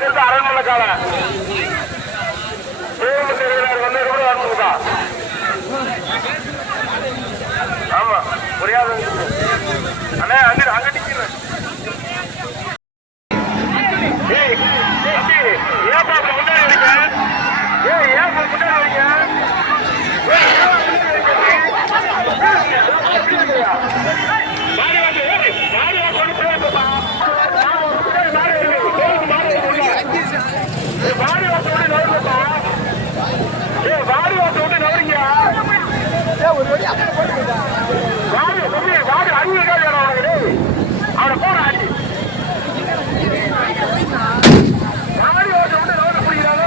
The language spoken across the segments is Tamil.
மாடுக்கு அரண்மனை கால வந்து கூட வரணுதா. ஆமா புரியாது அண்ணே அங்க அங்க நிக்கிறேன். ஏன் பாப்பா முன்னாடி வரீங்க? ஏன் முன்னாடி வரீங்க? அவனை போன ஆடி வாடி ஓட்ட விட்டு ரோடு பிடிக்கிறாங்க.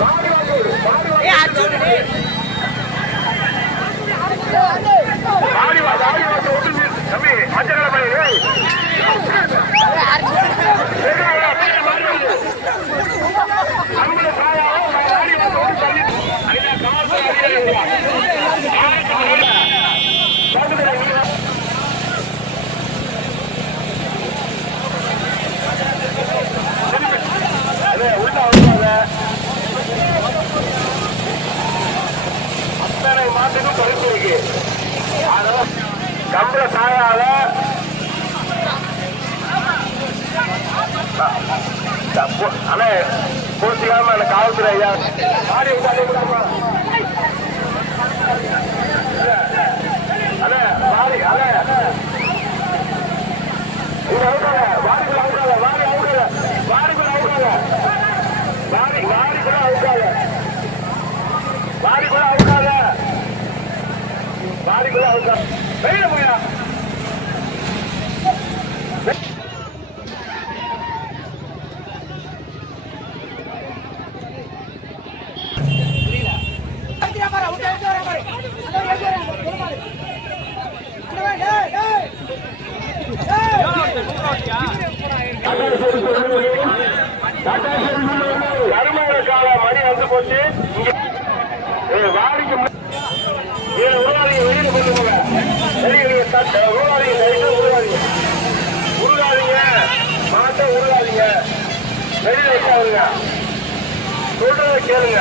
வாடி ஓட்ட விட்டு தம்பி மஞ்சள் பண்ணி அத்தனை மாட்டுக்கும் பரிசு இருக்கு. கம்பள சாயால அண்ணே பூர்த்திக்காம அந்த காவல்துறை ஐயா மாடி விடாம அண்ணே மாடி அண்ணே வாரிக்குள்ள அவுக்காத வாரி அவுக்காத வாரிக்குள்ள அவுக்காத வாரிக்குள்ள அவுக்காத வாரிக்குள்ள அவுக்காத வாரிக்குள்ள அவுக்காத வெளியில போயா. கருமாத கால மணி வந்து போச்சு. வாடிக்கு உருவாதிங்க வெளியில கொண்டு போங்க. உருவாதிங்க மாட்ட உருவாதிங்க வெளியில வைக்காதுங்க. சொல்றத கேளுங்க.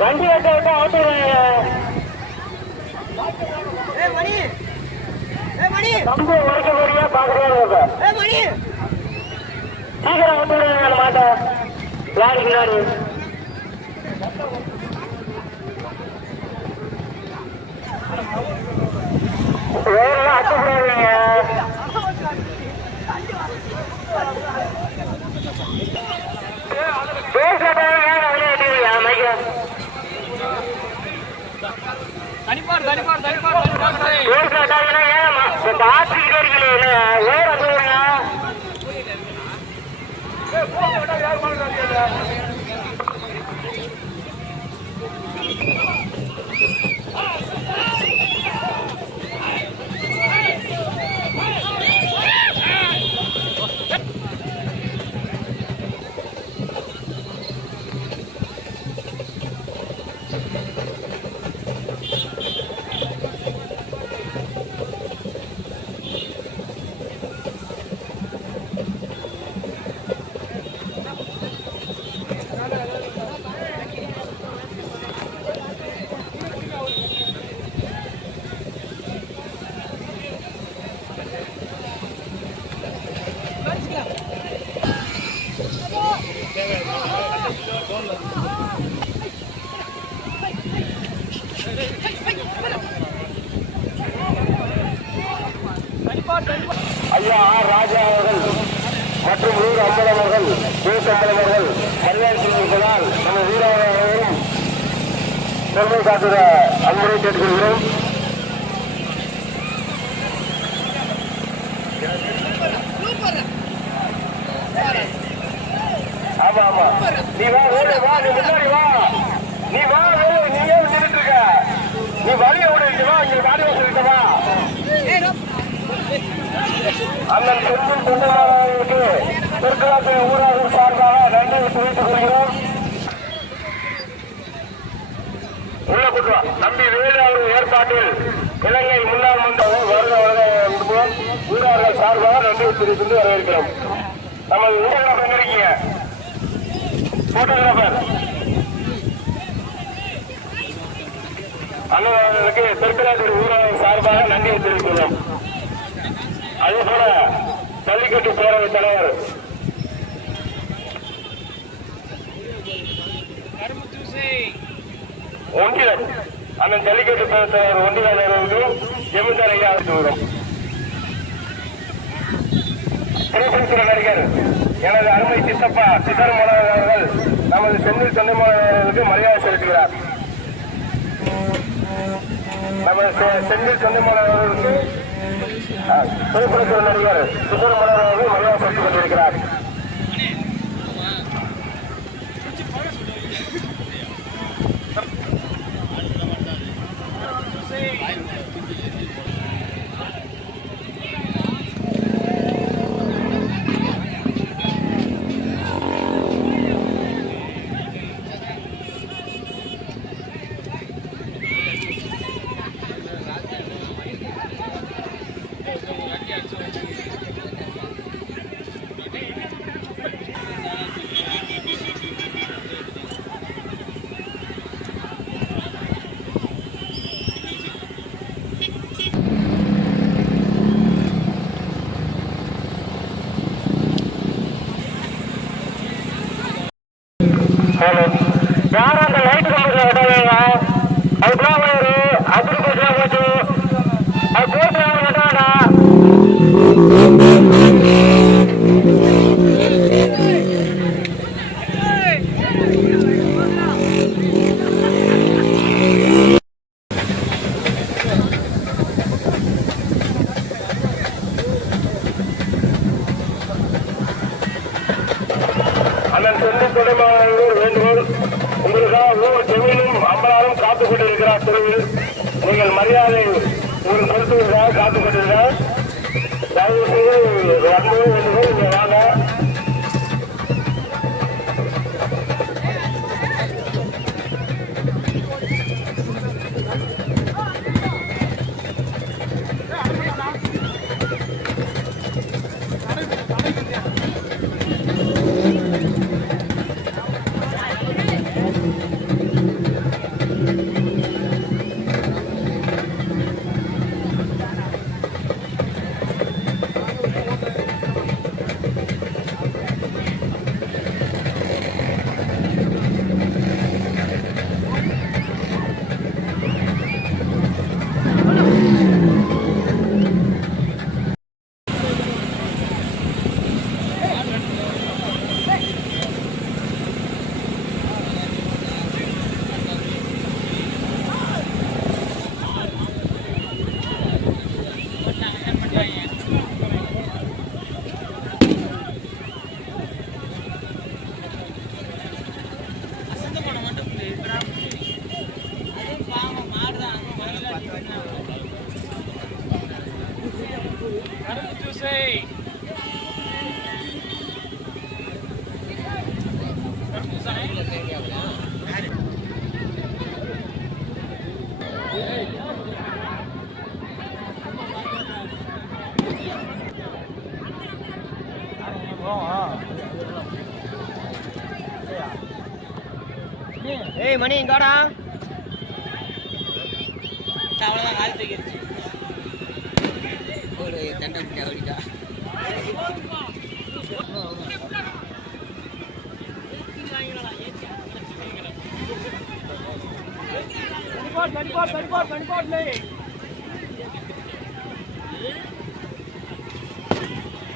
வண்டி ஓட்ட விட்டா ஓட்டுவாங்க. தம்பி உரைக்க போறியா பாக்குறதா சீக்கிரம் ஓட்டுவாங்க மாட்டை லாரி முன்னாடி. வேறெல்லாம் அட்டப்படாதீங்க. ஐயா ஆர் ராஜா அவர்கள் மற்றும் ஊர் அம்பலம் அவர்கள் வீட்டம்பலம் அவர்கள் மரியாதை செய்திருப்பதால் நம்ம வீரர்களும் பெருமை காட்டுகிற அன்பரை கேட்டுக்கொள்கிறோம். ஆமா ஆமா நீ வா வா நீ முன்னாடி வா நீ வா நீயே வந்துட்டு இருக்க நீ வழிய விட வா இங்க வாடி வசதிட்ட வா. அந்த செந்தில் தொண்டர்களுக்கு தெற்காசிய ஊராட்சி சார்பாக நன்றி தெரிவித்துக் கொள்கிறோம். உள்ள கூட்டு தம்பி வேலு அவர்கள் ஏற்பாட்டில் இலங்கை முன்னாள் மந்திரி வருட வருடம் ஊரார்கள் சார்பாக நன்றி தெரிவித்து வரவேற்கிறோம். நமது ஊடகம் எங்க போட்டோகிராபர் அண்ணனுக்கு தெற்காசிய ஊராட்சி சார்பாக நன்றியை தெரிவிக்கிறோம். அதே போல ஜல்லிக்கட்டு பேரவைத் தலைவர் ஒன்றிய அண்ணன் ஜல்லிக்கட்டு பேரவைத் தலைவர் ஒன்றிய தலைவருக்கு ஜெமிதார் ஐயா வரும். திரைப்பட நடிகர் எனது அருமை சித்தப்பா சிதம்பரம் அவர்கள் நமது செந்தில் சொந்தமானவர்களுக்கு மரியாதை செலுத்துகிறார். நமது செந்தில் சொந்தமானவர்களுக்கு திரைப்பட நடிகர் சிதம்பரம் அவர்கள் மரியாதை செலுத்திக் கொண்டிருக்கிறார். யாரும் அந்த லைட்டு கம்பெனி விட்டாங்க அதுக்குலாம் ஒரு அதிர்ச்சி போச்சு அது போட்டு விட்டாங்கடா. அண்ணன் செந்தில் தொழிலாளர்கள் வேண்டுகோள் உங்களுக்காக ஊர் ஜெமீனும் அம்பலாலும் காத்துக் கொண்டிருக்கிறார். தெருவில் நீங்கள் மரியாதை ஒரு செலுத்துவதற்காக காத்துக் கொண்டிருக்கிறார். தயவு செய்து வந்து வேண்டுகோள் இங்க வாங்க. ஏய் மணி இங்கடா அவ்வளவுதான் கால் தூக்கிடுச்சு ஒரு தண்டை பிடிச்சா ஓடிட்டா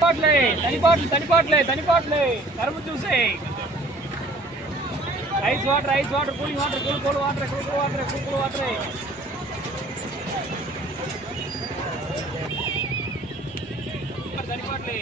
தனி பாட்டில் கரும்பு juice ice water cooling water cool water தனி பாட்டில்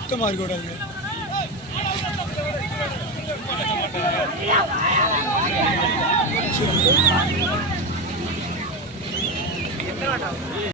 சுத்தமாக இருக்கக்கூடாது.